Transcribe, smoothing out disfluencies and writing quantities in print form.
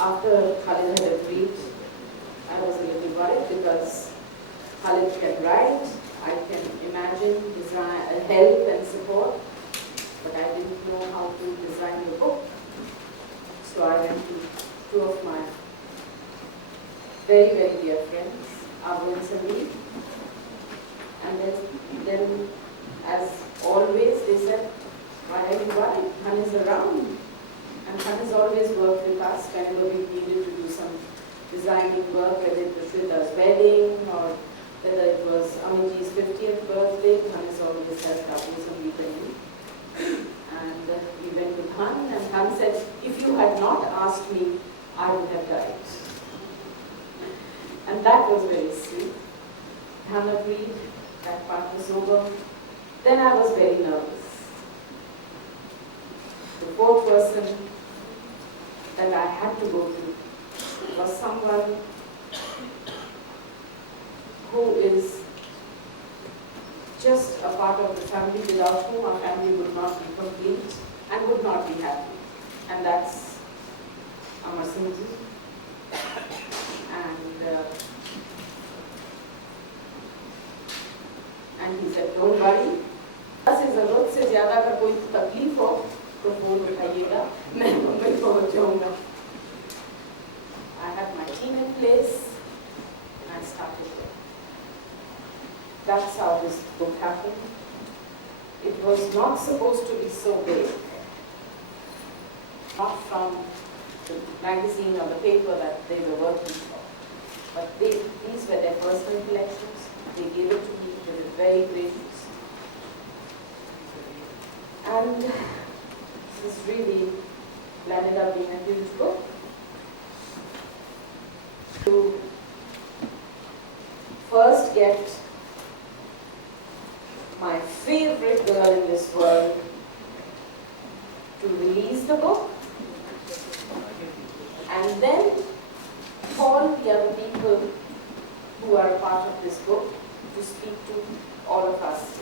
after Khalid had agreed, I was a little worried because Khalid can write, I can imagine, design, help and support, but I didn't know how to design the book. So I went to two of my very, very dear friends, Abu and Sameer, and then as always they said, why are you worried? Han is around. And Han has always worked with us whenever we needed to do some designing work, whether it was Shweta's wedding or whether it was Amit's 50th birthday. Han has always helped Abu and me. And we went with Han, and Han said, if you had not asked me, I would have done it. And that was very sweet. Han agreed, that part was over. Then I was very nervous. The fourth person that I had to go to was someone who is just a part of the family without whom our family would not be complete and would not be happy. And that's Amar Singh ji. And he said, don't worry, से जरूरत से ज्यादा अगर कोई तकलीफ हो तो phone उठाइएगा, मैं मुंबई पहुंच जाऊंगा. I had my team in place and I started there. That's how this book happened. It was not supposed to be so big. Not from the magazine or the paper that they were working for. But these were their personal collections. They gave it to me. They were very grateful. And this really landed up being a huge book. To first get my favorite girl in this world to release the book, and then call the other people who are part of this book to speak to all of us.